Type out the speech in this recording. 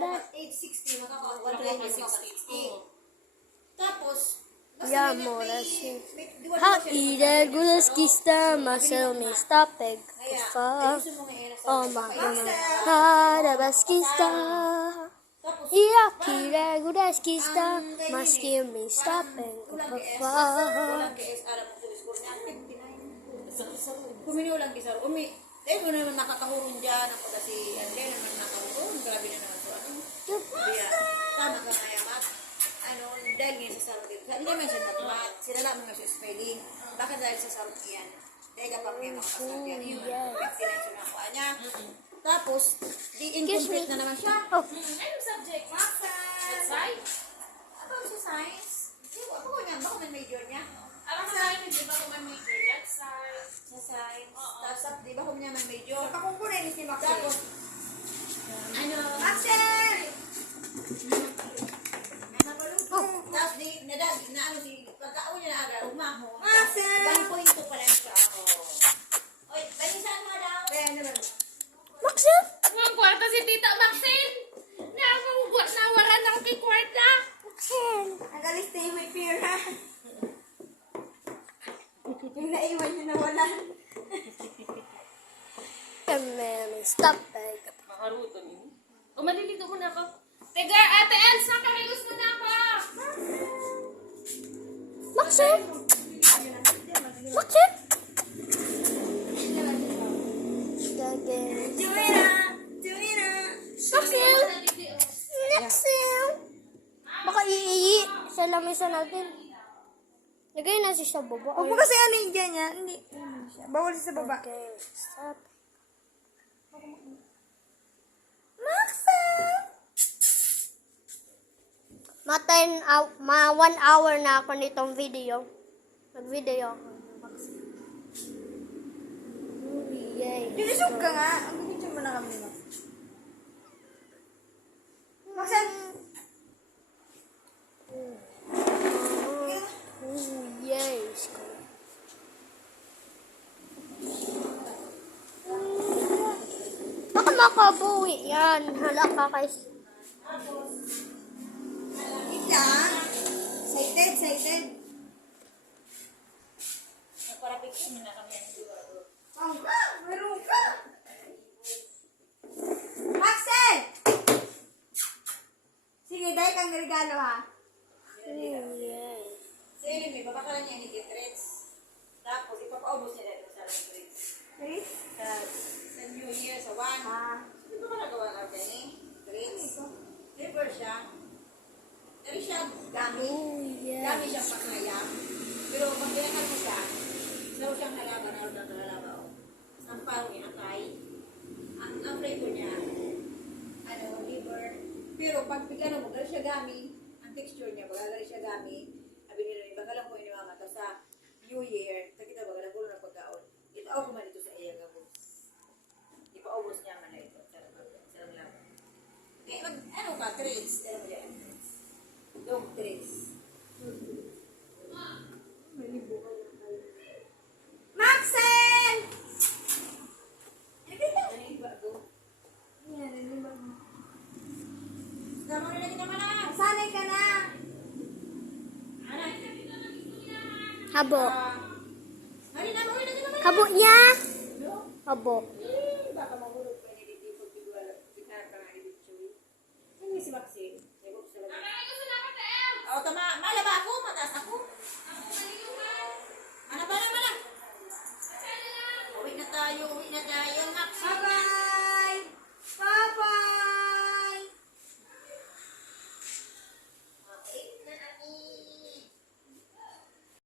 Dapat 860, makaka-1 660. Tapos, Я молодцы. Ха, irregular skista, muscle me stop egg. Oh my god. Harabaskista. Iya, irregular skista, muscle me stop egg. walang KSR mo sa score niya. 59. Kumino lang kisar. Dahil mo naman nakakahurong dyan. Ako kasi, hindi naman nakahurong. Grabe na naman so ano. Kaya, tama ka kaya, Mat. Dahil ngayon sa sarot dito. Hindi naman siya natumat. Sila lang mga siya spelling. Bakit dahil sa sarot yan? Dahil kapag may makakasarot yan. Yung 59 siya nakuha niya. Tapos, di incomplete na naman siya. Anong subject? Math. Science? Ano siya science? Ako ko niya. Baka may major niya. Alam sa akin, di ba kung may major? That's science. Sa science. Tapos, di ba kung niya may major? Kapag ko rin si Maxel. Tapos, Maxel! Tapos, pagkaon niya na aga, umahon. Maxel! 1 point pa lang siya. Oy, balisan mo daw. Kaya naman. Maxel? Ang kwarta si Tita Maxine! Nawaran ng kikwarta! Maxel. Ang galis na yung may pira. Yung naiwan niya nawalan. Stop egg. Makaruto niyo. O, malilito mo na ako. Tega, Ate Els, nakakilus mo na ako! Maxel? Maxel? Juwina! Juwina! Maxel? Maxel? Baka iiyi sa lamesa natin. Lagay na siya sa baba. Huwag mo kasi ano yung dyan niya. Hindi. Bawal siya sa baba. Okay, stop. Maxel! Ma 1 hour na ako nitong video. Nag-video ako. Yay. Dinisog ka nga. Ang bibidyo mo na kami. Maxel! Yay. Baka makabuwi yan. Hala ka guys. Lang. Excited. Nagparapicture mo na kami ang siguro. Meron ka. Maxel! Sige, dahil kang regalo ha. Yay. Sa may babakalan niya ni Treats. Tapos, ipapaubos niya dahil sa Treats. Treats? Sa New Year, sa 1. Hindi ba ka nagawa ka dyan eh? Treats. Liver siya. Dari siya dami. Dami siyang pakayam. Pero pag binakan mo siya, laro siyang halaga na ulit ang halaga. Ang parang inakay. Ang flavor niya, liver. Pero pag bigla mo, dari siya gami. Ang texture niya, bagay siya gami. Sabi nila, bagalang ko yung mga sa New Year. Takita bagalang ko ng pagkaon. Ito ako man ito sa iya gabo. Ipaubos niya man na ito. Sarang lang. Okay, ano ka, treats. Ano mo yan? Dog treats. Maxel! Sanay ka na. Habo. Halina mo, halina naman. Habo niya. Habo. Baka mahulog pa ni Didi pag tigwala. Tignan ka nga ni Didi. Ano si Maxi?